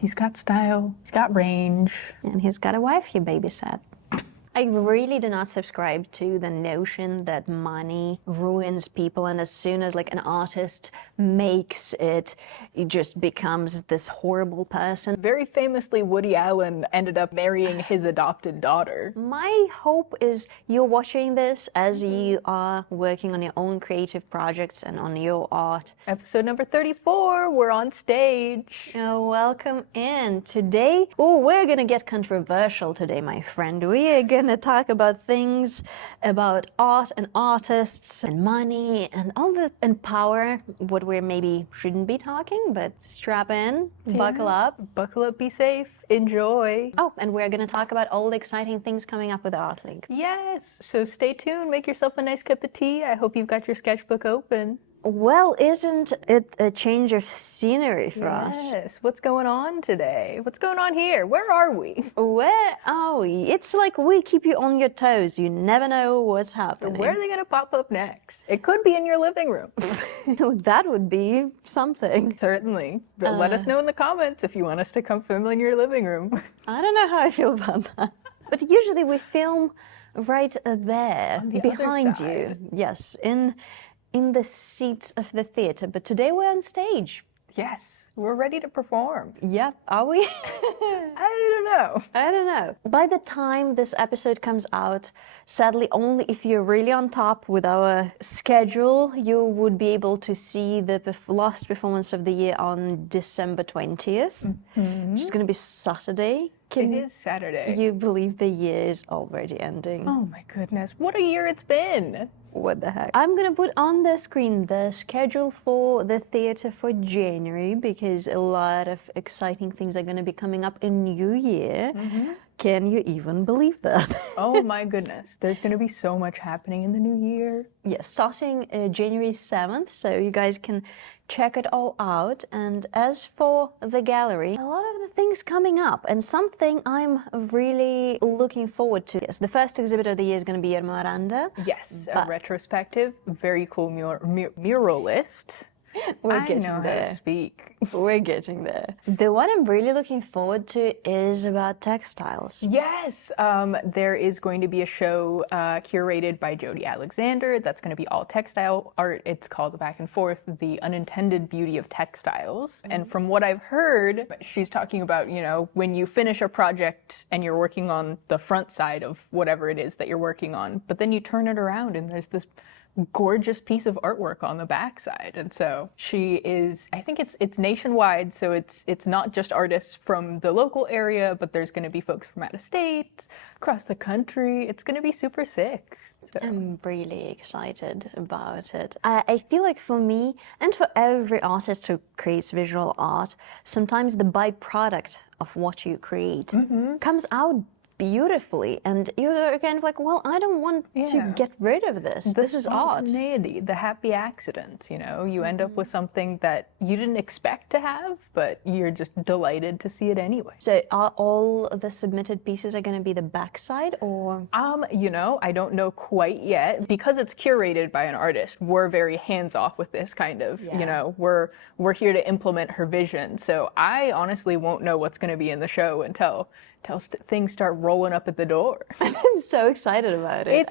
He's got style, he's got range. And he's got a wife he babysat. I really do not subscribe to the notion that money ruins people, and as soon as like an artist makes it, he just becomes this horrible person. Very famously, Woody Allen ended up marrying his adopted daughter. My hope is you're watching this as you are working on your own creative projects and on your art. Episode number 34, we're on stage. Welcome in. Today, we're gonna get controversial today, my friend. We are gonna talk about things about art and artists and money and all the and power, what we maybe shouldn't be talking, but strap in, buckle up. Buckle up, be safe, enjoy. Oh, and we're gonna talk about all the exciting things coming up with the Art League. Yes, so stay tuned, make yourself a nice cup of tea. I hope you've got your sketchbook open. Well, isn't it a change of scenery for us? Yes, what's going on today? What's going on here? Where are we? Where are we? It's like we keep you on your toes. You never know what's happening. Where are they gonna pop up next? It could be in your living room. That would be something. Certainly. But let us know in the comments if you want us to come film in your living room. I don't know how I feel about that. But usually we film right there, On the behind other you. side. Yes, in the seats of the theater. But today we're on stage. Yes, we're ready to perform. Yep, are we? I don't know. I don't know. By the time this episode comes out, sadly, only if you're really on top with our schedule, you would be able to see the last performance of the year on December 20th, which is going to be Saturday. It is Saturday. You believe the year is already ending? Oh my goodness, what a year it's been. What the heck? I'm gonna put on the screen the schedule for the theater for January because a lot of exciting things are gonna be coming up in New Year. Can you even believe that? Oh my goodness, there's going to be so much happening in the new year. Yes, starting January 7th, so you guys can check it all out. And as for the gallery, a lot of the things coming up, and something I'm really looking forward to. Yes, the first exhibit of the year is going to be Irma Aranda. Yes, a retrospective, very cool muralist. We're getting I know there. how to speak. We're getting there. The one I'm really looking forward to is about textiles. Yes, there is going to be a show curated by Jody Alexander that's going to be all textile art. It's called Back and Forth, The Unintended Beauty of Textiles. And from what I've heard, she's talking about, you know, when you finish a project and you're working on the front side of whatever it is that you're working on, but then you turn it around and there's this gorgeous piece of artwork on the backside. And so she is, I think it's nationwide, so it's not just artists from the local area, but there's going to be folks from out of state, across the country. It's going to be super sick. So. I'm really excited about it. I feel like for me, and for every artist who creates visual art, sometimes the byproduct of what you create comes out beautifully, and you're kind of like, well, I don't want to get rid of this. This is art. Spontaneity, the happy accident, you know, you end up with something that you didn't expect to have, but you're just delighted to see it anyway. So are all the submitted pieces are going to be the backside, or? You know, I don't know quite yet. Because it's curated by an artist, we're very hands-off with this kind of, you know, we're here to implement her vision. So I honestly won't know what's going to be in the show until things start rolling up at the door. I'm so excited about it.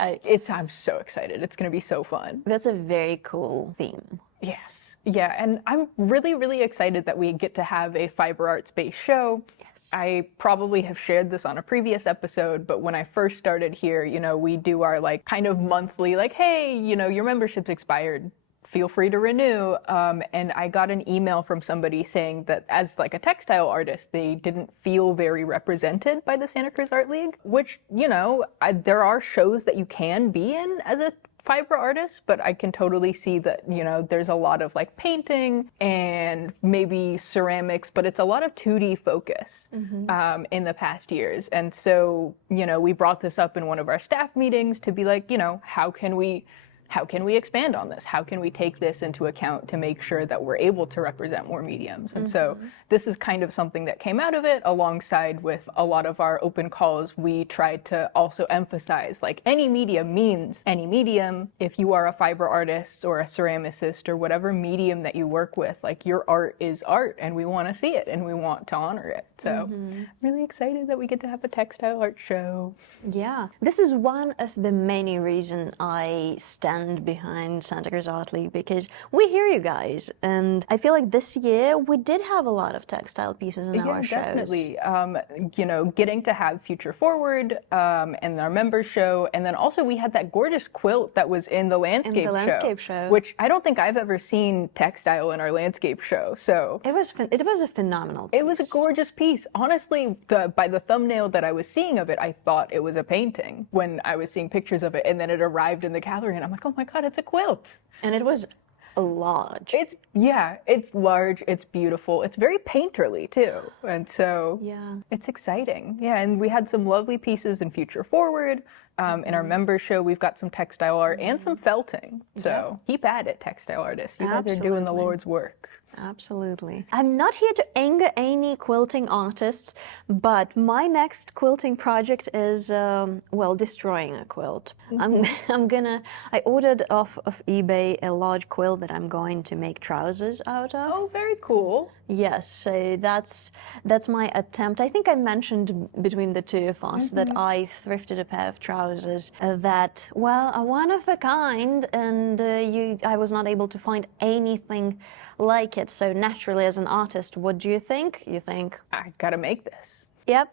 I'm so excited. It's going to be so fun. That's a very cool theme. Yes. Yeah, and I'm really, really excited that we get to have a fiber arts-based show. Yes. I probably have shared this on a previous episode, but when I first started here, you know, we do our like kind of monthly, like, hey, you know, your membership's expired. Feel free to renew. And I got an email from somebody saying that as like a textile artist, they didn't feel very represented by the Santa Cruz Art League, which, you know, there are shows that you can be in as a fiber artist, but I can totally see that, you know, there's a lot of like painting and maybe ceramics, but it's a lot of 2D focus in the past years. And so, you know, we brought this up in one of our staff meetings to be like, you know, how can we how can we expand on this? How can we take this into account to make sure that we're able to represent more mediums? And so this is kind of something that came out of it, alongside with a lot of our open calls. We tried to also emphasize, like, any medium means any medium. If you are a fiber artist or a ceramicist or whatever medium that you work with, like, your art is art, and we want to see it and we want to honor it. So really excited that we get to have a textile art show. Yeah, this is one of the many reasons I stand behind Santa Cruz Art League, because we hear you guys, and I feel like this year we did have a lot of textile pieces in our shows. Definitely. You know, getting to have Future Forward and our members show, and then also we had that gorgeous quilt that was in the landscape show, which I don't think I've ever seen textile in our landscape show. So it was a phenomenal piece. It was a gorgeous piece. Honestly, by the thumbnail that I was seeing of it, I thought it was a painting when I was seeing pictures of it, and then it arrived in the gallery, and I'm like, oh my god, it's a quilt. And it was large. It's large, it's beautiful, it's very painterly too, and so it's exciting. Yeah, and we had some lovely pieces in Future Forward. In our members show, we've got some textile art and some felting. So keep at it, textile artists. You guys are doing the Lord's work. Absolutely. I'm not here to anger any quilting artists, but my next quilting project is, well, destroying a quilt. I ordered off of eBay a large quilt that I'm going to make trousers out of. Oh, very cool. Yes, so that's my attempt. I think I mentioned between the two of us that I thrifted a pair of trousers that, well, are one of a kind, and I was not able to find anything like it. So naturally, as an artist, what do you think? You think, I gotta make this. Yep.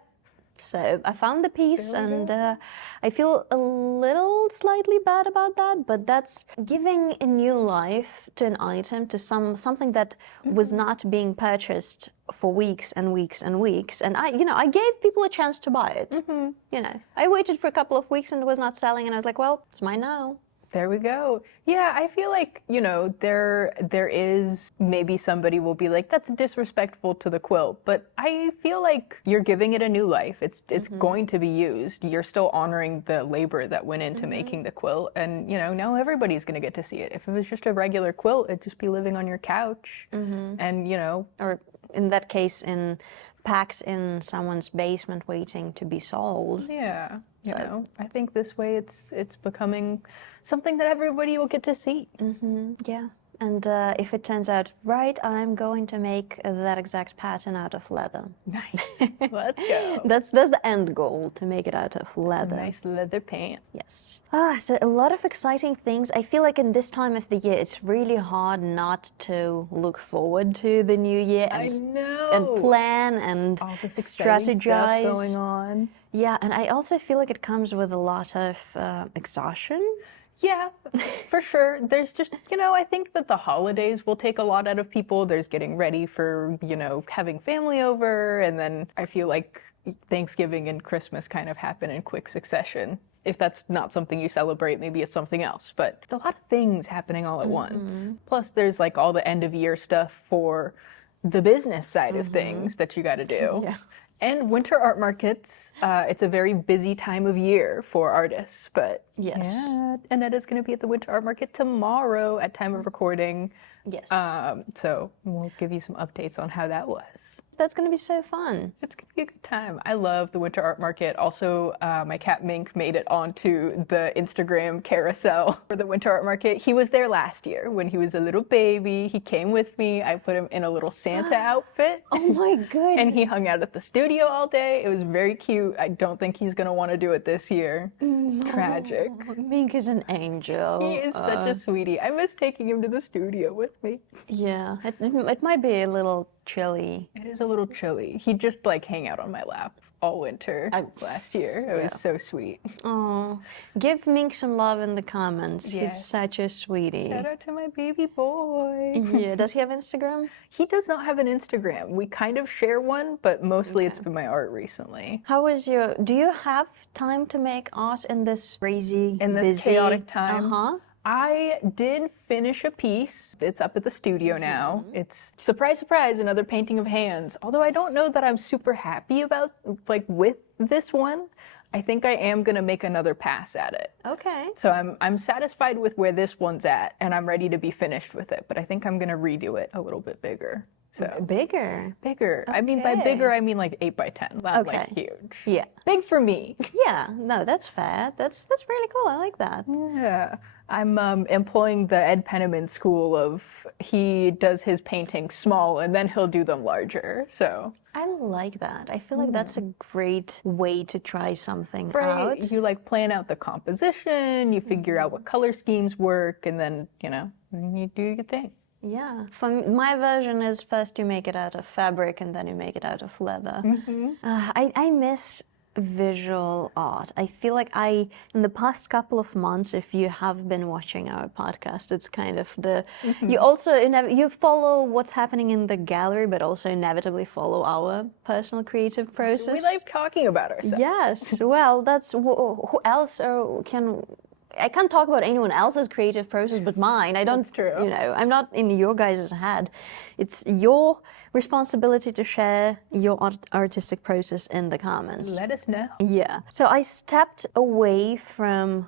So I found the piece, and I feel a little slightly bad about that, but that's giving a new life to an item, to something that was not being purchased for weeks and weeks and weeks. And I gave people a chance to buy it. You know, I waited for a couple of weeks and it was not selling, and I was like, well, it's mine now. There we go. Yeah, I feel like, you know, there is maybe somebody will be like, that's disrespectful to the quilt, but I feel like you're giving it a new life. It's going to be used. You're still honoring the labor that went into making the quilt, and, you know, now everybody's going to get to see it. If it was just a regular quilt, it'd just be living on your couch, and, you know. Or in that case, packed in someone's basement waiting to be sold. Yeah, you know, I think this way it's becoming something that everybody will get to see. Yeah, and if it turns out right, I'm going to make that exact pattern out of leather. Nice. Let's go. That's the end goal, to make it out of leather. Some nice leather pant. Yes. So a lot of exciting things. I feel like in this time of the year, it's really hard not to look forward to the new year and plan and all this strategize. Stuff going on. Yeah, and I also feel like it comes with a lot of exhaustion. Yeah, for sure. There's just, you know, I think that the holidays will take a lot out of people. There's getting ready for, you know, having family over, and then I feel like Thanksgiving and Christmas kind of happen in quick succession. If that's not something you celebrate, maybe it's something else. But it's a lot of things happening all at once. Plus, there's like all the end of year stuff for the business side of things that you got to do. Yeah. And winter art markets, it's a very busy time of year for artists, but yes. Yeah, Anetta's going to be at the winter art market tomorrow at time of recording. Yes. So we'll give you some updates on how that was. That's going to be so fun. It's going to be a good time. I love the winter art market. Also, my cat Mink made it onto the Instagram carousel for the winter art market. He was there last year when he was a little baby. He came with me. I put him in a little Santa outfit. Oh my goodness. And he hung out at the studio all day. It was very cute. I don't think he's going to want to do it this year. Tragic. Mink is an angel. He is such a sweetie. I miss taking him to the studio with me. Yeah, it might be a little chilly. It is a little chilly. He'd just like hang out on my lap all winter last year. It was so sweet. Oh, give Mink some love in the comments. Yes. He's such a sweetie. Shout out to my baby boy. Yeah, does he have Instagram? He does not have an Instagram. We kind of share one, but mostly it's been my art recently. How is do you have time to make art in this crazy, busy, chaotic time? I did finish a piece. It's up at the studio now. It's, surprise, surprise, another painting of hands. Although I don't know that I'm super happy about, like, with this one. I think I am gonna make another pass at it. Okay. So I'm satisfied with where this one's at, and I'm ready to be finished with it. But I think I'm gonna redo it a little bit bigger. So Bigger. bigger. I mean, by Okay. bigger, I mean like 8 by 10, not Okay. like huge. Yeah. Big for me. Yeah. No, that's fair. That's really cool. I like that. Yeah. I'm employing the Ed Penniman school of he does his paintings small and then he'll do them larger. So I like that. I feel like that's a great way to try something right, out. you like plan out the composition, you figure out what color schemes work, and then you do your thing. Yeah. My version is first you make it out of fabric and then you make it out of leather. I miss visual art. I feel like in the past couple of months, if you have been watching our podcast, it's kind of you also, you follow what's happening in the gallery, but also inevitably follow our personal creative process. We like talking about ourselves. Yes. Well, that's, who else I can't talk about anyone else's creative process but mine. I don't, That's true. I'm not in your guys' head. It's your responsibility to share your artistic process in the comments. Let us know. Yeah. So I stepped away from,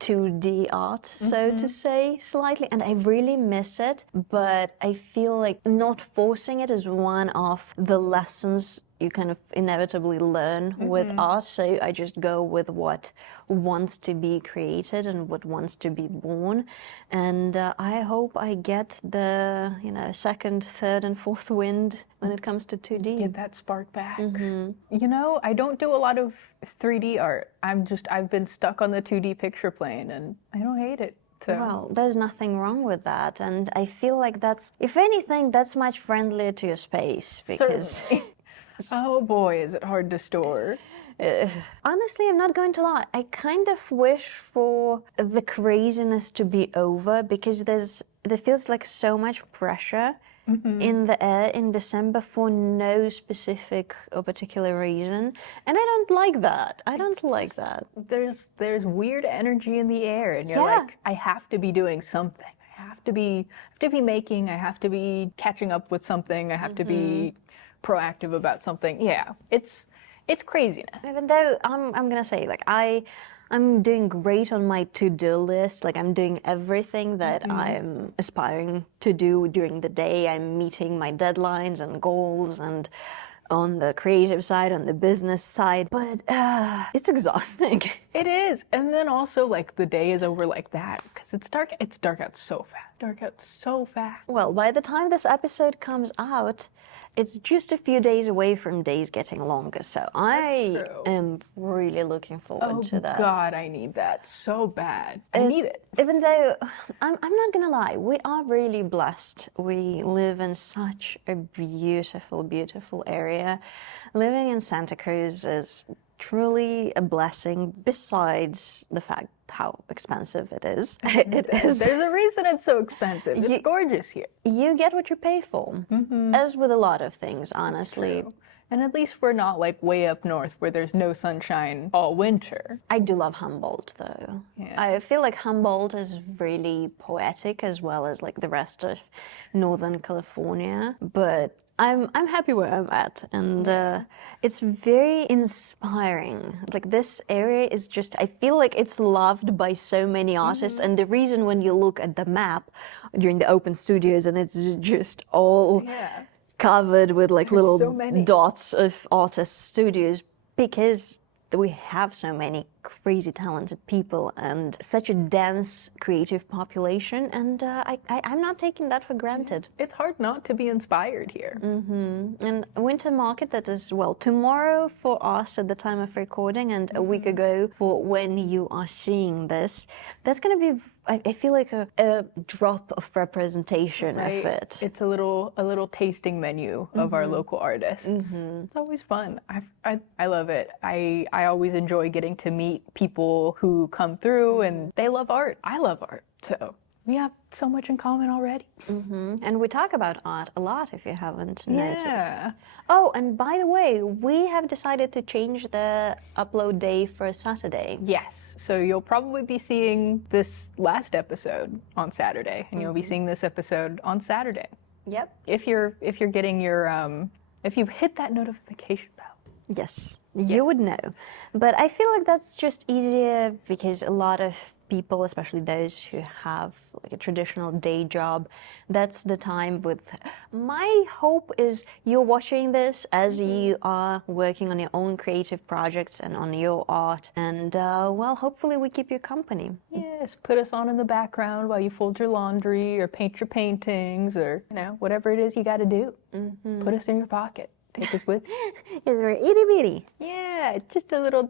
2D art, so to say, slightly, and I really miss it, but I feel like not forcing it is one of the lessons you kind of inevitably learn with art. So I just go with what wants to be created and what wants to be born. And I hope I get the, second, third, and fourth wind when it comes to 2D. Get that spark back. I don't do a lot of 3D art. I've been stuck on the 2D picture plane and I don't hate it. So. Well, there's nothing wrong with that. And I feel like if anything, that's much friendlier to your space because... Certainly. Oh boy, is it hard to store. Honestly, I'm not going to lie. I kind of wish for the craziness to be over because there feels like so much pressure in the air in December for no specific or particular reason. And I don't like that. I don't like that. There's weird energy in the air and you're Yeah. like, I have to be doing something. I have to be making, I have to be catching up with something, I have to be proactive about something. Yeah, it's craziness. Even though I'm gonna say, like, I'm doing great on my to-do list. Like, I'm doing everything that I'm aspiring to do during the day. I'm meeting my deadlines and goals, and on the creative side, on the business side. But it's exhausting. It is. And then also, like, the day is over like that because it's dark. It's dark out so fast. Dark out so fast. Well, by the time this episode comes out, it's just a few days away from days getting longer. So I true. am really looking forward to that. God, I need that so bad. I need it. Even though, I'm not gonna lie, we are really blessed. We live in such a beautiful, beautiful area. Living in Santa Cruz is truly a blessing, besides the fact how expensive it is. It is. There's a reason it's so expensive. It's gorgeous here. You get what you pay for, as with a lot of things, honestly. And at least we're not like way up north where there's no sunshine all winter. I do love Humboldt, though. Yeah. I feel like Humboldt is really poetic, as well as like the rest of Northern California. But I'm happy where I'm at, and it's very inspiring. Like, this area is just, I feel like it's loved by so many artists, and the reason when you look at the map during the open studios and it's just all covered with like little so many. dots of artist studios, because we have so many crazy talented people and such a dense creative population, and I'm not taking that for granted. It's hard not to be inspired here. And Winter Market, that is, well, tomorrow for us at the time of recording, and a week ago for when you are seeing this, that's going to be, I feel like a drop of representation of it. It's a little tasting menu of our local artists. It's always fun. I love it. I always enjoy getting to meet people who come through and they love art. I love art. So we have so much in common already. And we talk about art a lot, if you haven't noticed. Yeah. Oh, and by the way, we have decided to change the upload day for Saturday. Yes. So you'll probably be seeing this last episode on Saturday, and you'll be seeing this episode on Saturday. Yep. If you're getting your if you've hit that notification bell. Yes, you would know. But I feel like that's just easier because a lot of people, especially those who have like a traditional day job, that's the time with. My hope is you're watching this as you are working on your own creative projects and on your art, and well, hopefully we keep you company. Yes, put us on in the background while you fold your laundry or paint your paintings or, you know, whatever it is you got to do. Put us in your pocket. Take us with you. Because we're itty bitty. Yeah, just a little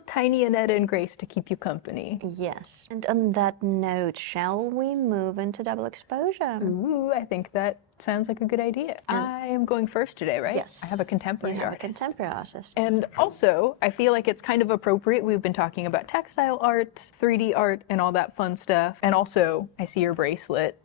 tiny Anetta and Grace to keep you company. Yes. And on that note, shall we move into double exposure? Ooh, I think that sounds like a good idea. I am going first today, right? Yes. I have a contemporary You have a artist. contemporary artist. And also, I feel like it's kind of appropriate. We've been talking about textile art, 3D art, and all that fun stuff. And also, I see your bracelet.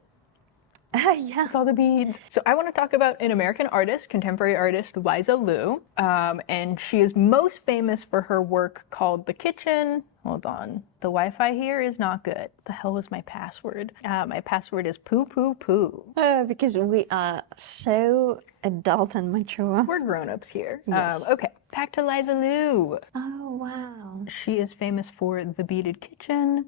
Yeah. With all the beads. So I want to talk about an American artist, contemporary artist, Liza Liu. And she is most famous for her work called The Kitchen. Hold on. The Wi-Fi here is not good. The hell is my password? My password is poo poo poo. Because we are so adult and mature. We're grown-ups here. Yes. Okay, back to Liza Liu. Oh, wow. She is famous for The Beaded Kitchen.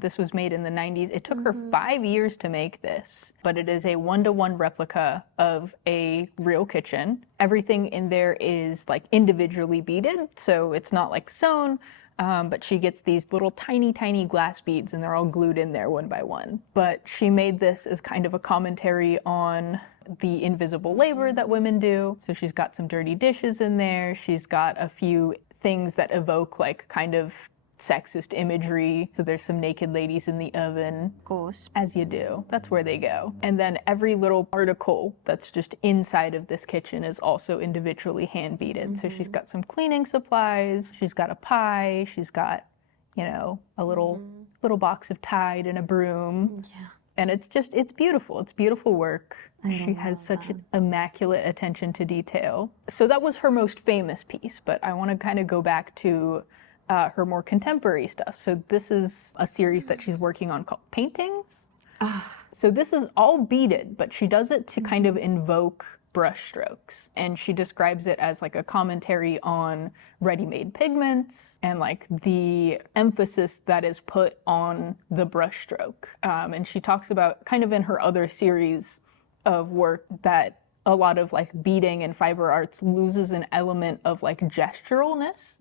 This was made in the 90s. It took her 5 years to make this, but it is a 1-to-1 replica of a real kitchen. Everything in there is like individually beaded, so it's not like sewn, but she gets these little tiny, tiny glass beads and they're all glued in there one by one. But she made this as kind of a commentary on the invisible labor that women do. So she's got some dirty dishes in there. She's got a few things that evoke like kind of sexist imagery. So there's some naked ladies in the oven. Of course. As you do. That's where they go. And then every little article that's just inside of this kitchen is also individually hand beaded. So she's got some cleaning supplies, she's got a pie, she's got, you know, a little box of Tide and a broom. Yeah. And it's beautiful. It's beautiful work. She has such an immaculate attention to detail. So that was her most famous piece, but I want to kind of go back to her more contemporary stuff. So this is a series that she's working on called Paintings. So this is all beaded, but she does it to kind of invoke brushstrokes. And she describes it as like a commentary on ready-made pigments and like the emphasis that is put on the brushstroke. And she talks about kind of in her other series of work that a lot of like beading and fiber arts loses an element of like gesturalness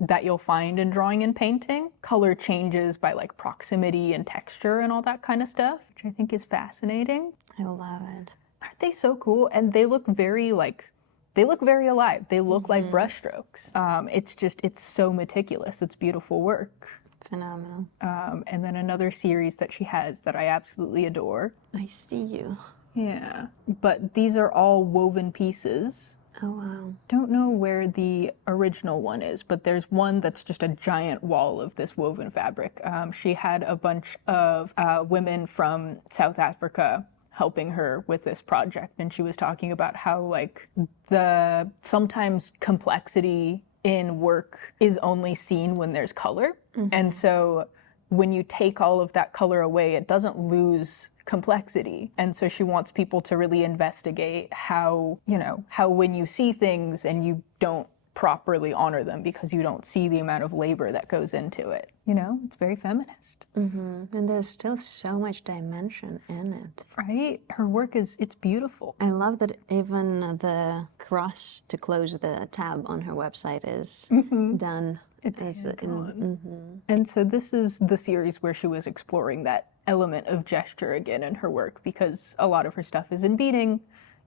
that you'll find in drawing and painting. Color changes by like proximity and texture and all that kind of stuff, which I think is fascinating. I love it. Aren't they so cool? And they look very like, they look very alive. They look like brushstrokes. It's so meticulous. It's beautiful work. Phenomenal. And then another series that she has that I absolutely adore. I see you. Yeah, but these are all woven pieces. Oh, wow. Don't know where the original one is, but there's one that's just a giant wall of this woven fabric. She had a bunch of women from South Africa helping her with this project, and she was talking about how like the sometimes complexity in work is only seen when there's color. And so when you take all of that color away, it doesn't lose complexity. And so she wants people to really investigate how, you know, how when you see things and you don't properly honor them because you don't see the amount of labor that goes into it. You know, it's very feminist. And there's still so much dimension in it. Right? Her work it's beautiful. I love that even the cross to close the tab on her website is done. It's hand-drawn. And so this is the series where she was exploring that element of gesture again in her work, because a lot of her stuff is in beading.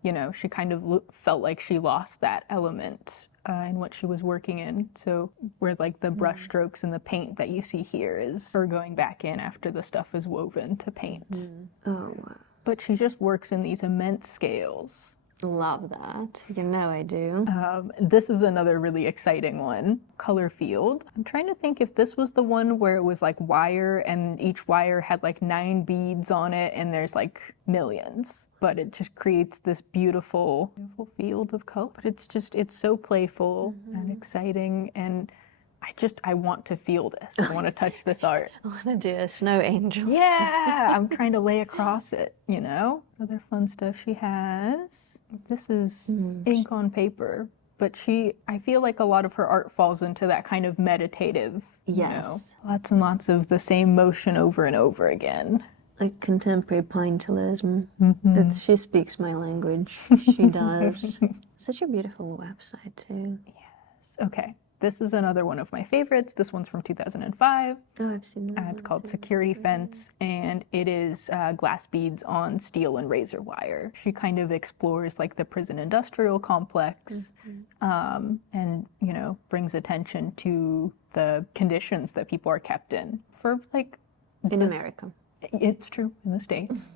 You know, she kind of felt like she lost that element in what she was working in. So where like the brush strokes and the paint that you see here is her going back in after the stuff is woven to paint. Oh, wow. But she just works in these immense scales. Love that. You know I do. This is another really exciting one, Color Field. I'm trying to think if this was the one where it was like wire and each wire had like 9 beads on it and there's like millions. But it just creates this beautiful, beautiful field of color. But it's so playful and exciting, and I want to feel this. I want to touch this art. I want to do a snow angel. Yeah, I'm trying to lay across it, you know? Other fun stuff she has. This is ink on paper. but I feel like a lot of her art falls into that kind of meditative, Yes. lots and lots of the same motion over and over again. Like contemporary pointillism. She speaks my language. She does. Such a beautiful website too. Yes. Okay. This is another one of my favorites. This one's from 2005. Oh, I've seen that. It's called Security Fence, and it is glass beads on steel and razor wire. She kind of explores like the prison industrial complex, and brings attention to the conditions that people are kept in for like In America. It's true in the States.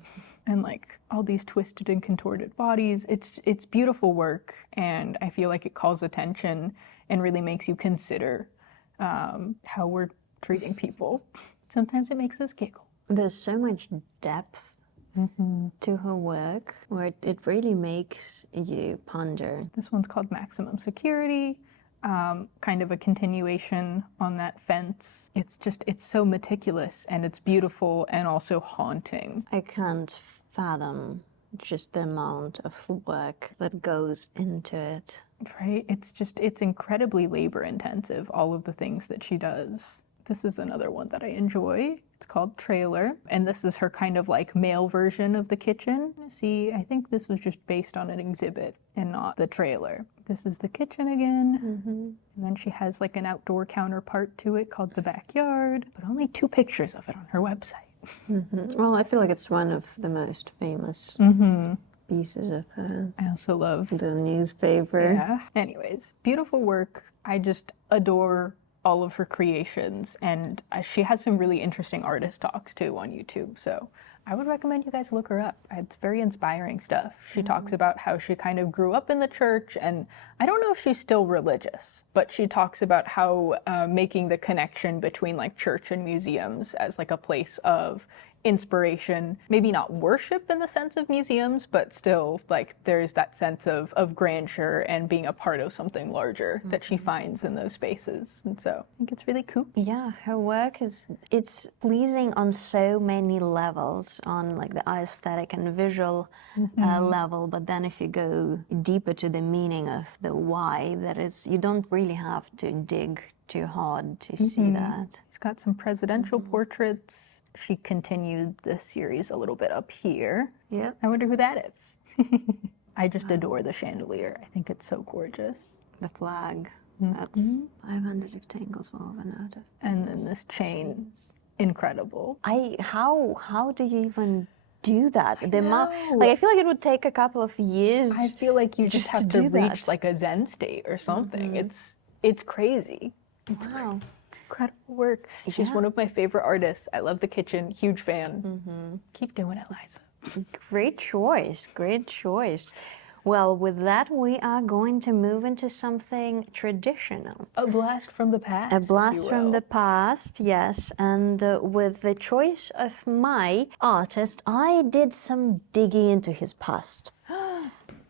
And like all these twisted and contorted bodies. It's beautiful work, and I feel like it calls attention and really makes you consider how we're treating people. Sometimes it makes us giggle. There's so much depth to her work where it really makes you ponder. This one's called Maximum Security. Kind of a continuation on that fence. It's so meticulous, and it's beautiful and also haunting. I can't fathom just the amount of work that goes into it. Right? It's incredibly labor intensive, all of the things that she does. This is another one that I enjoy. It's called Trailer, and this is her kind of like male version of the kitchen. See, I think this was just based on an exhibit and not the trailer. This is the kitchen again, and then she has like an outdoor counterpart to it called the backyard, but only 2 pictures of it on her website. Well, I feel like it's one of the most famous pieces of her. I also love The newspaper. Yeah. Anyways, beautiful work. I just adore all of her creations, and she has some really interesting artist talks too on YouTube, so I would recommend you guys look her up. It's very inspiring stuff. She talks about how she kind of grew up in the church, and I don't know if she's still religious, but she talks about how making the connection between like church and museums as like a place of inspiration, maybe not worship in the sense of museums, but still like there's that sense of grandeur and being a part of something larger that she finds in those spaces. And so I think it's really cool. Yeah, her work it's pleasing on so many levels, on like the aesthetic and visual level, but then if you go deeper to the meaning of the why, you don't really have to dig too hard to see that. She's got some presidential portraits. She continued this series a little bit up here. Yeah. I wonder who that is. I just adore the chandelier. I think it's so gorgeous. The flag. That's 500 rectangles woven out of. And then this chain, incredible. How do you even do that? I feel like it would take a couple of years. I feel like you just have to do reach that. like a Zen state or something. It's crazy. It's Wow. It's incredible work. She's one of my favorite artists. I love the kitchen. Huge fan. Keep doing it, Liza. Great choice. Great choice. Well, with that, we are going to move into something traditional. A blast from the past. A blast from the past, yes. And with the choice of my artist, I did some digging into his past.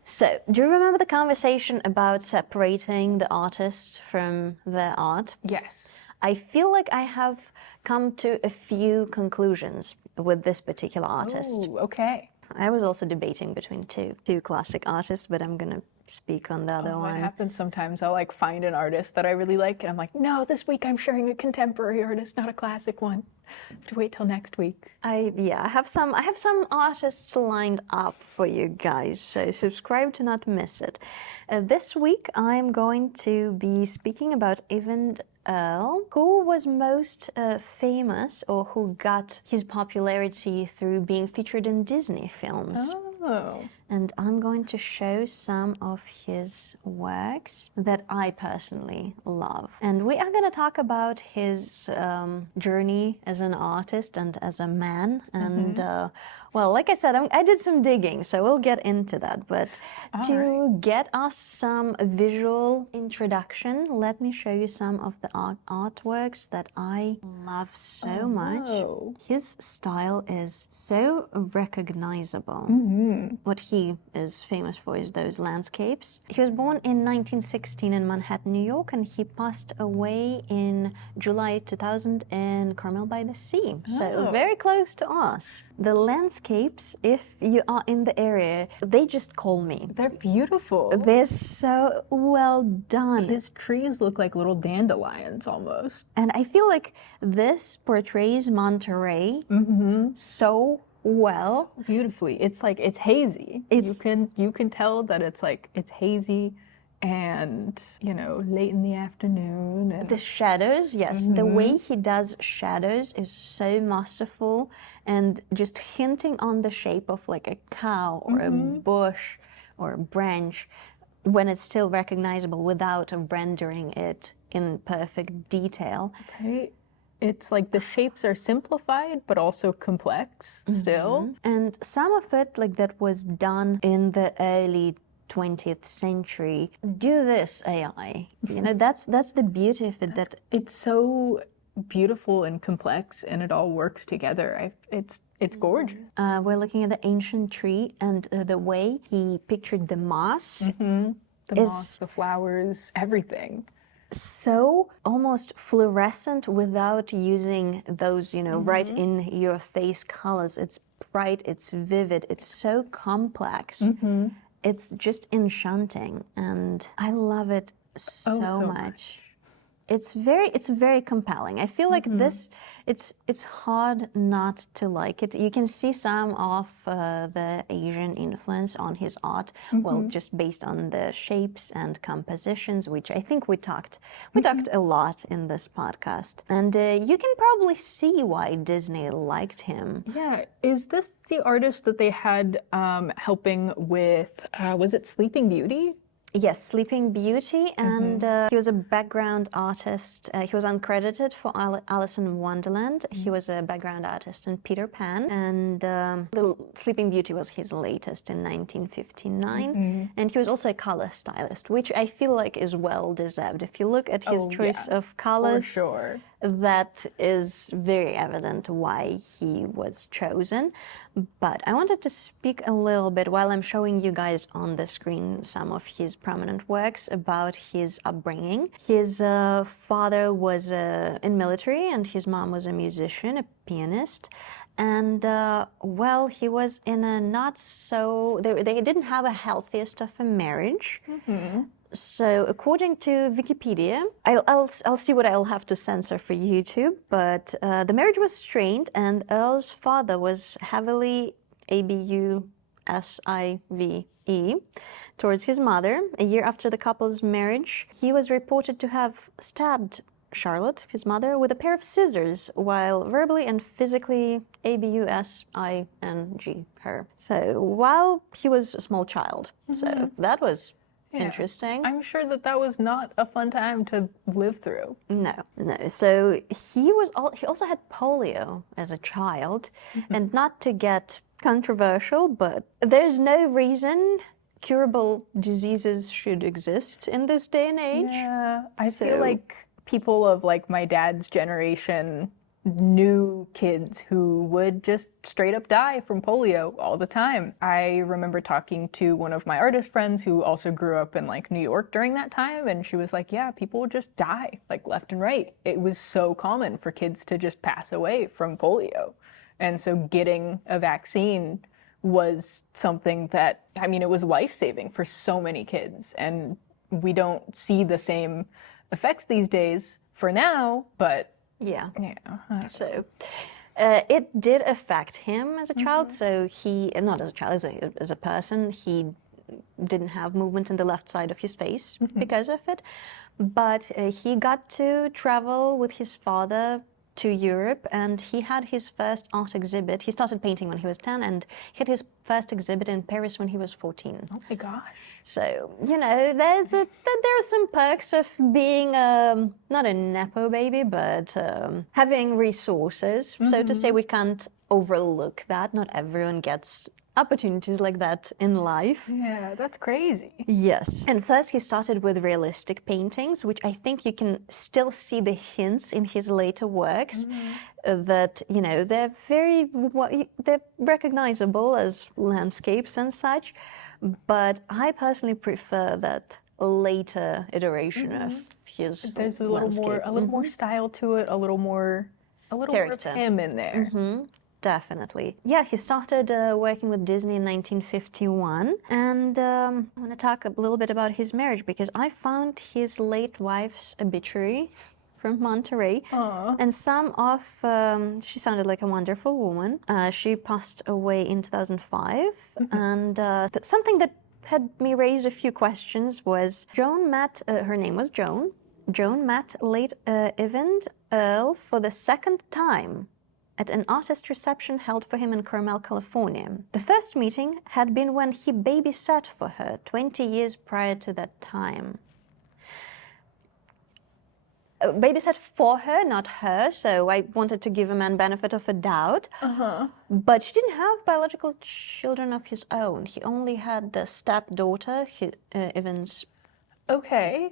So, do you remember the conversation about separating the artist from their art? Yes. I feel like I have come to a few conclusions with this particular artist. Ooh, okay. I was also debating between two classic artists, but I'm gonna speak on the other What one. happens sometimes, I'll like find an artist that I really like, and I'm like, no, this week I'm sharing a contemporary artist, not a classic one. I have to wait till next week. I have some artists lined up for you guys, so subscribe to not miss it. This week I'm going to be speaking about Eyvind Earl, who was most famous, or who got his popularity through being featured in Disney films. Oh. And I'm going to show some of his works that I personally love. And we are going to talk about his journey as an artist and as a man. And well, like I said, I did some digging, so we'll get into that. But to get us some visual introduction, let me show you some of the artworks that I love so much. His style is so recognizable. What he is famous for is those landscapes. He was born in 1916 in Manhattan, New York, and he passed away in July 2000 in Carmel by the Sea. So very close to us. the landscapes, if you are in the area, they just call me. They're beautiful. They're so well done. His trees look like little dandelions almost. And I feel like this portrays Monterey so well. Beautifully. It's like, it's hazy. You can tell that it's hazy and, you know, late in the afternoon. And The shadows, yes, the way he does shadows is so masterful, and just hinting on the shape of like a cow or a bush or a branch when it's still recognizable without rendering it in perfect detail. right? It's like the shapes are simplified, but also complex still. And some of it, like that was done in the early 20th century. Do this, AI. You know, that's the beauty of it, that It's so beautiful and complex, and it all works together. It's gorgeous. we're looking at the ancient tree, and the way he pictured the moss The is moss, the flowers, everything. so almost fluorescent without using those, you know, right in your face colors. It's bright, it's vivid, it's so complex. It's just enchanting, and I love it so much. It's very compelling. I feel like this, it's hard not to like it. You can see some of the Asian influence on his art, well, just based on the shapes and compositions, which I think we talked a lot in this podcast. And you can probably see why Disney liked him. Yeah, is this the artist that they had helping with, was it Sleeping Beauty? Yes, Sleeping Beauty, and he was a background artist. He was uncredited for Alice in Wonderland. He was a background artist in Peter Pan, and Sleeping Beauty was his latest in 1959. And he was also a color stylist, which I feel like is well deserved. If you look at his choice of colors, For sure. that is very evident why he was chosen. But I wanted to speak a little bit, while I'm showing you guys on the screen some of his prominent works, about his upbringing. His father was in military, and his mom was a musician, a pianist. And well, he was in a not so, they didn't have a healthiest of a marriage. So according to Wikipedia, I'll see what I'll have to censor for YouTube, but the marriage was strained, and Earl's father was heavily abusive towards his mother. A year after the couple's marriage, he was reported to have stabbed Charlotte, his mother, with a pair of scissors while verbally and physically abusing her. So while he was a small child. So that was interesting. I'm sure that was not a fun time to live through. No. So he also had polio as a child, and not to get controversial, but there's no reason curable diseases should exist in this day and age. Yeah, I feel like people of like my dad's generation knew kids who would just straight up die from polio all the time. I remember talking to one of my artist friends who also grew up in like New York during that time, and she was like, yeah, people would just die like left and right. It was so common for kids to just pass away from polio. And so getting a vaccine was something that, I mean, it was life-saving for so many kids, and we don't see the same effects these days for now, but yeah. So it did affect him as a child. So he, not as a child, as a person, he didn't have movement in the left side of his face because of it. But he got to travel with his father to Europe, and he had his first art exhibit. He started painting when he was 10, and he had his first exhibit in Paris when he was 14. oh my gosh. So, you know, there are some perks of being not a nepo baby, but having resources. So to say, we can't overlook that. Not everyone gets opportunities like that in life. Yeah, that's crazy. Yes. And first he started with realistic paintings, which I think you can still see the hints in his later works that, you know, they're they're recognizable as landscapes and such. But I personally prefer that later iteration of his There's a little more style to it, a little more of him in there. Definitely. Yeah, he started working with Disney in 1951. And I want to talk a little bit about his marriage because I found his late wife's obituary from Monterey. Aw. And some of, she sounded like a wonderful woman. She passed away in 2005. And something that had me raise a few questions was Joan met, her name was Joan. Joan met late Eyvind Earl for the second time at an artist reception held for him in Carmel, California. The first meeting had been when he babysat for her 20 years prior to that time. Babysat for her, not her, so I wanted to give a man benefit of a doubt. But she didn't have biological children of his own. He only had the stepdaughter, Eyvind's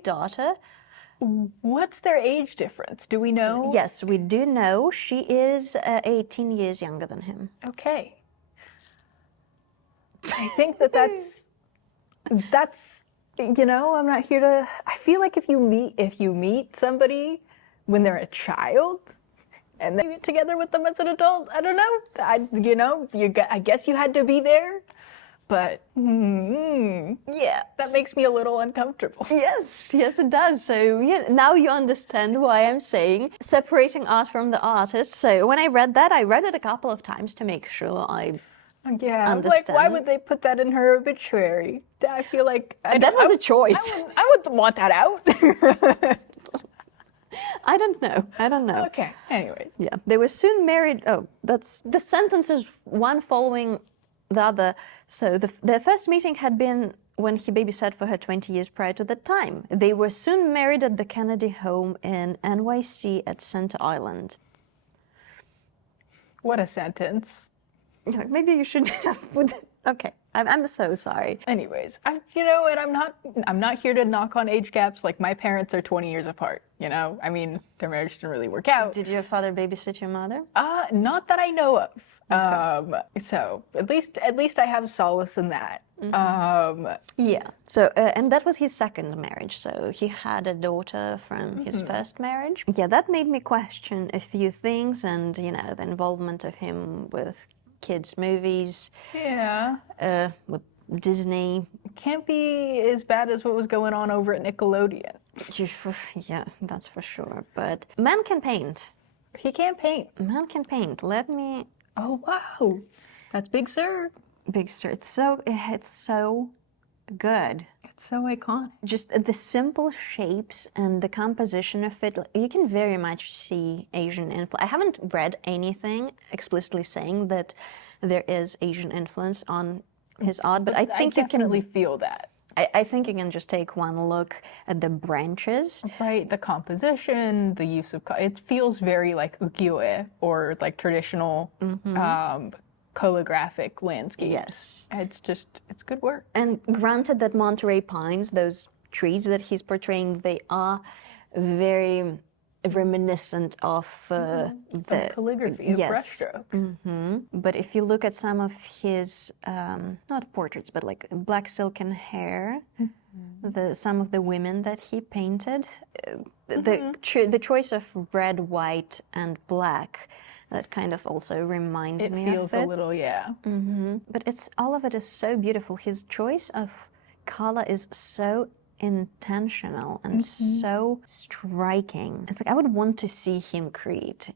daughter. What's their age difference? Do we know? Yes, we do know. She is 18 years younger than him. Okay. I think that's, you know, I'm not here to, I feel like if you meet somebody when they're a child and then you get together with them as an adult, I don't know, I guess you had to be there. But yeah, that makes me a little uncomfortable. Yes, it does. So yeah, now you understand why I'm saying separating art from the artist. So when I read that, I read it a couple of times to make sure I understand. Like why would they put that in her obituary? I feel like that was a choice. I wouldn't want that out. I don't know. Okay. Anyways. Yeah, they were soon married. Oh, that's the sentences one following the other. So their first meeting had been when he babysat for her 20 years prior to that time. They were soon married at the Kennedy home in NYC at Center Island. What a sentence. Maybe you should have put. Okay, I'm so sorry. Anyways, and I'm not here to knock on age gaps. Like my parents are 20 years apart. You know, I mean, their marriage didn't really work out. Did your father babysit your mother? Not that I know of. Okay. So at least I have solace in that. Yeah. So and that was his second marriage. So he had a daughter from his first marriage. Yeah, that made me question a few things, and the involvement of him with kids' movies. Yeah. With Disney. It can't be as bad as what was going on over at Nickelodeon. Yeah, that's for sure. But man can paint. He can't paint. Man can paint. Let me. Oh wow, that's Big Sur. Big Sur. It's so good. It's so iconic. Just the simple shapes and the composition of it. You can very much see Asian influence. I haven't read anything explicitly saying that there is Asian influence on his art, but I think you can definitely feel that. I think you can just take one look at the branches. Right, the composition, the use of it feels very like ukiyo-e or like traditional calligraphic landscapes. Yes. It's good work. And granted that Monterey pines, those trees that he's portraying, they are very reminiscent of the calligraphy of brushstrokes. But if you look at some of his, not portraits, but like black silken hair, some of the women that he painted, the choice of red, white, and black, that kind of also reminds me of it. It feels a little, yeah. But all of it is so beautiful. His choice of color is so intentional and so striking. It's like I would want to see him create.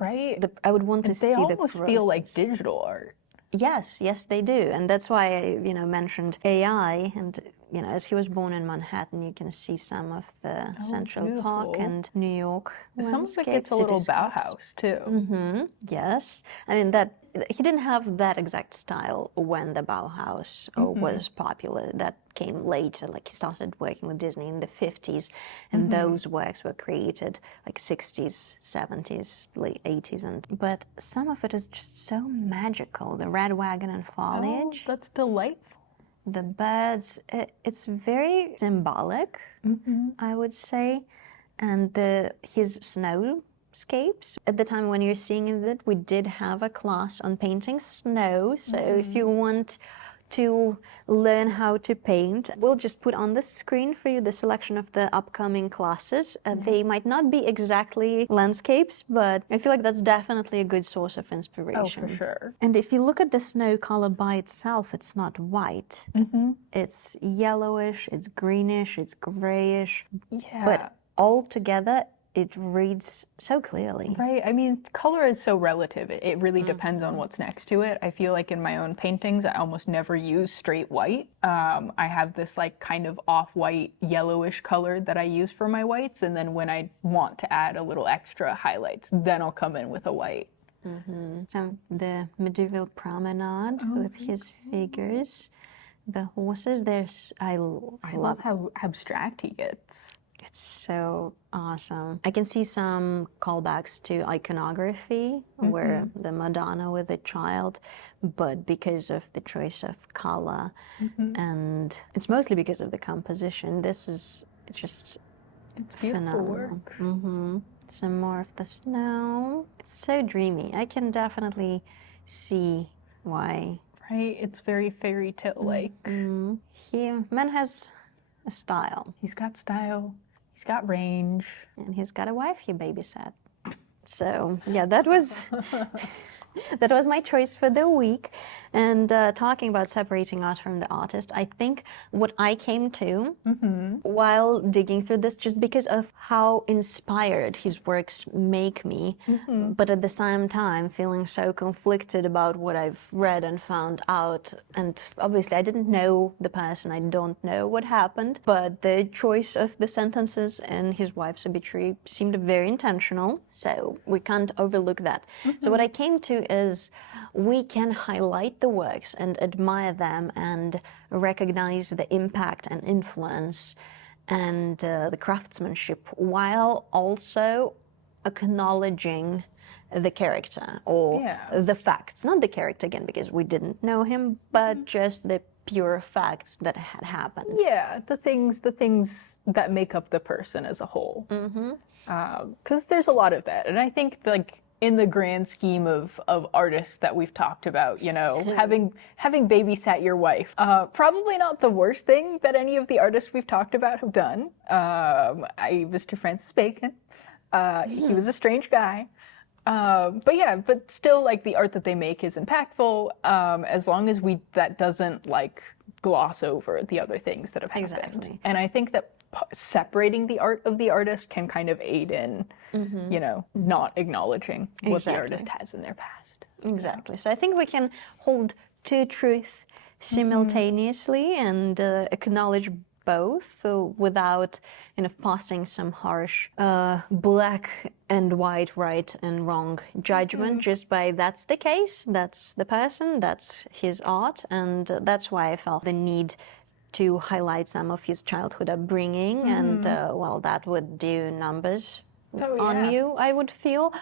Right. I would want to see the process. They almost feel like digital art. Yes, they do, and that's why I, mentioned AI. And as he was born in Manhattan, you can see some of the Central Park and New York Some of it gets a little Bauhaus too. Yes, I mean that he didn't have that exact style when the Bauhaus was popular. That came later. Like he started working with Disney in the 50s, and those works were created like 60s, 70s, late 80s, but some of it is just so magical. The red wagon and foliage. Oh, that's delightful. The birds, it's very symbolic, I would say, and his snowscapes. At the time when you're seeing it, we did have a class on painting snow, so if you want to learn how to paint, we'll just put on the screen for you the selection of the upcoming classes. They might not be exactly landscapes, but I feel like that's definitely a good source of inspiration. Oh, for sure. And if you look at the snow color by itself, it's not white. It's yellowish, it's greenish, it's grayish. Yeah. But all together, it reads so clearly. Right. I mean, color is so relative. It really depends on what's next to it. I feel like in my own paintings, I almost never use straight white. I have this like kind of off-white yellowish color that I use for my whites. And then when I want to add a little extra highlights, then I'll come in with a white. So the medieval promenade with his figures, the horses, I love how abstract he gets. It's so awesome. I can see some callbacks to iconography where the Madonna with the child, but because of the choice of color, and it's mostly because of the composition. This is just beautiful work. Some more of the snow. It's so dreamy. I can definitely see why. Right? It's very fairy tale-like. Man has a style. He's got style. He's got range. And he's got a wife he babysat. So, yeah, that was my choice for the week. And talking about separating art from the artist, I think what I came to while digging through this, just because of how inspired his works make me, but at the same time feeling so conflicted about what I've read and found out. And obviously I didn't know the person, I don't know what happened, but the choice of the sentences in his wife's obituary seemed very intentional, so we can't overlook that. So what I came to is we can highlight the works and admire them and recognize the impact and influence and the craftsmanship while also acknowledging the character or the facts. Not the character again, because we didn't know him, but just the pure facts that had happened. Yeah, the things that make up the person as a whole. Because there's a lot of that. And I think like in the grand scheme of artists that we've talked about, you know, having babysat your wife, probably not the worst thing that any of the artists we've talked about have done. Mr. Francis Bacon, he was a strange guy. But still, like, the art that they make is impactful, as long as that doesn't like gloss over the other things that have happened. Exactly. And I think that separating the art of the artist can kind of aid in, you know, not acknowledging what the artist has in their past. Exactly. So I think we can hold two truths simultaneously and acknowledge both without passing some harsh black and white, right and wrong judgment just by that's the case, that's the person, that's his art. And that's why I felt the need to highlight some of his childhood upbringing, and that would do numbers on you, I would feel.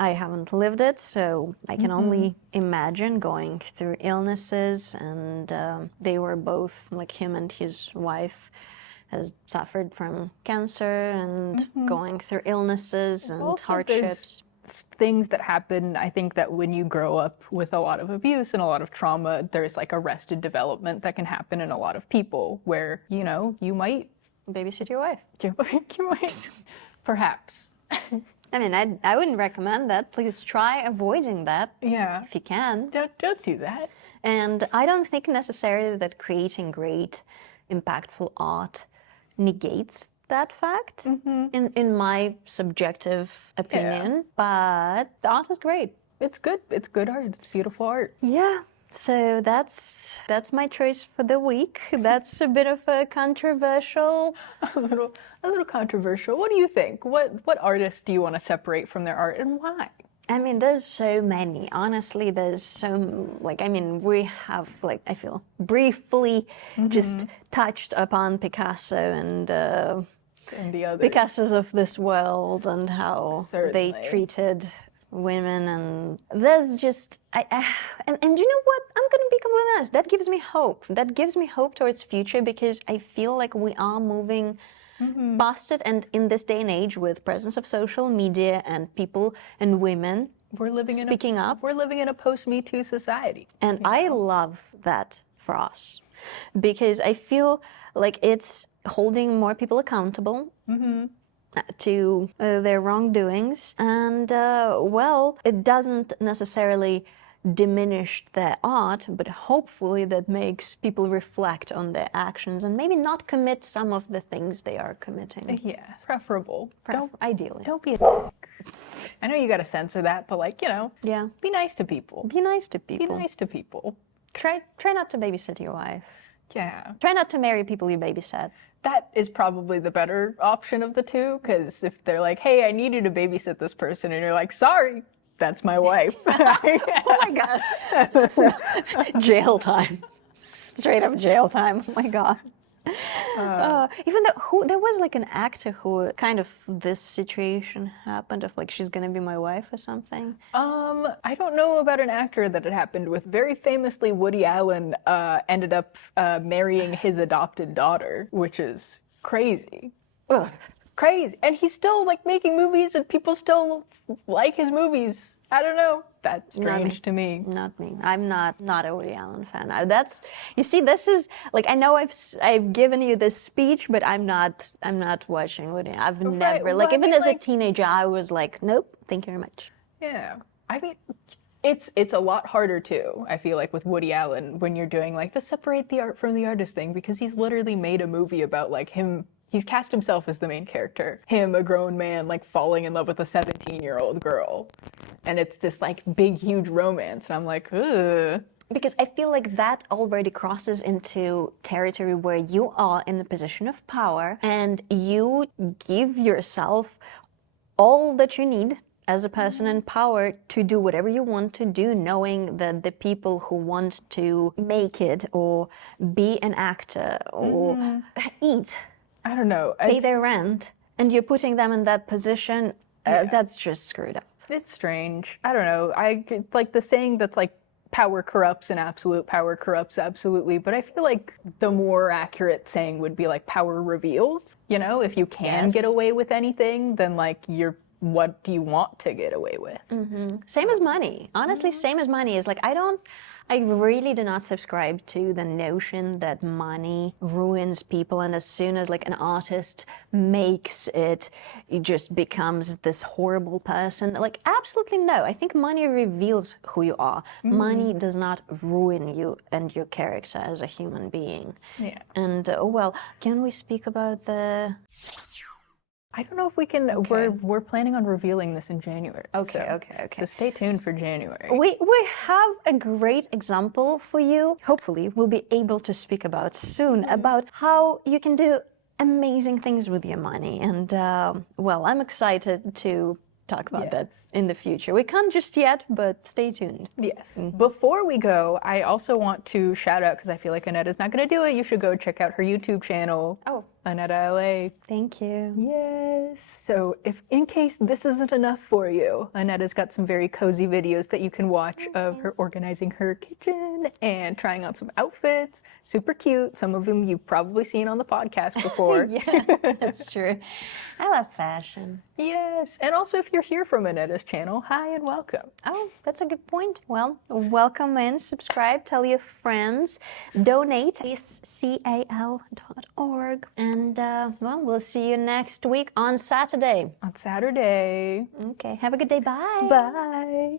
I haven't lived it, so I can only imagine going through illnesses, and they were both, like him and his wife, has suffered from cancer and going through illnesses and also, hardships. Things that happen, I think that when you grow up with a lot of abuse and a lot of trauma, there's like arrested development that can happen in a lot of people where, you know, you might babysit your wife. You might, perhaps. I mean, I wouldn't recommend that. Please try avoiding that if you can. Don't do that. And I don't think necessarily that creating great, impactful art negates that fact, in my subjective opinion, but the art is great. It's good. It's good art. It's beautiful art. Yeah. So that's my choice for the week. That's a bit of a controversial. A little controversial. What do you think? What artists do you want to separate from their art, and why? I mean, there's so many. Honestly, there's so, like, I mean, we have, like, I feel briefly just touched upon Picasso and the others. Picassos of this world and how they treated women, and there's just and you know what, I'm gonna be completely honest, that gives me hope towards future, because I feel like we are moving past it, and in this day and age with presence of social media and people and women speaking up, we're living in a post-Me Too society, and I love that for us, because I feel like it's holding more people accountable to their wrongdoings, and well, it doesn't necessarily diminish their art, but hopefully that makes people reflect on their actions and maybe not commit some of the things they are committing. Yeah, preferable. Ideally. Don't be a dick. I know you gotta censor that, but like, you know, Yeah. be nice to people. Be nice to people. Be nice to people. Try not to babysit your wife. Yeah. Try not to marry people you babysat. That is probably the better option of the two, because if they're like, hey, I need you to babysit this person, and you're like, sorry, that's my wife. Oh my God. Jail time. Straight up jail time. Oh my God. Even though there was like an actor who kind of this situation happened of like she's gonna be my wife or something. I don't know about an actor that it happened with. Very famously, Woody Allen ended up marrying his adopted daughter, which is crazy. Ugh. Crazy. And he's still like making movies and people still like his movies. I don't know. That's strange to me. Not me. I'm not a Woody Allen fan. That's, you see, this is like, I know I've given you this speech, but I'm not watching Woody. I've never Well, like I even mean, as like, a teenager I was like, nope, thank you very much. Yeah. I mean, it's a lot harder too, I feel like, with Woody Allen when you're doing like the separate the art from the artist thing, because he's literally made a movie about like him. He's cast himself as the main character. Him, a grown man, like falling in love with a 17-year-old girl. And it's this like big, huge romance. And I'm like, ugh. Because I feel like that already crosses into territory where you are in a position of power and you give yourself all that you need as a person in power to do whatever you want to do, knowing that the people who want to make it or be an actor or eat, I don't know. pay their rent, and you're putting them in that position, that's just screwed up. It's strange. I don't know. Like the saying that's like power corrupts and absolute power corrupts absolutely, but I feel like the more accurate saying would be like power reveals. You know, if you can get away with anything, then like what do you want to get away with? Same as money. Honestly, same as money is like, I really do not subscribe to the notion that money ruins people, and as soon as like an artist makes it, it just becomes this horrible person. Like, absolutely no. I think money reveals who you are. Money does not ruin you and your character as a human being. Yeah. And well, can we speak about the... I don't know if we can. Okay. We're planning on revealing this in January. Okay. So stay tuned for January. We have a great example for you. Hopefully, we'll be able to speak about soon about how you can do amazing things with your money. And well, I'm excited to talk about that in the future. We can't just yet, but stay tuned. Yes. Before we go, I also want to shout out, because I feel like Anetta's not going to do it. You should go check out her YouTube channel. Oh. Anetta LA. Thank you. Yes. So if in case this isn't enough for you, Anetta's got some very cozy videos that you can watch of her organizing her kitchen and trying on some outfits. Super cute. Some of them you've probably seen on the podcast before. Yeah, that's true. I love fashion. Yes. And also if you're here from Anetta's channel, hi and welcome. Oh, that's a good point. Well, welcome in, subscribe, tell your friends, donate, SCAL.org. And well, we'll see you next week on Saturday. On Saturday. Okay, have a good day. Bye. Bye.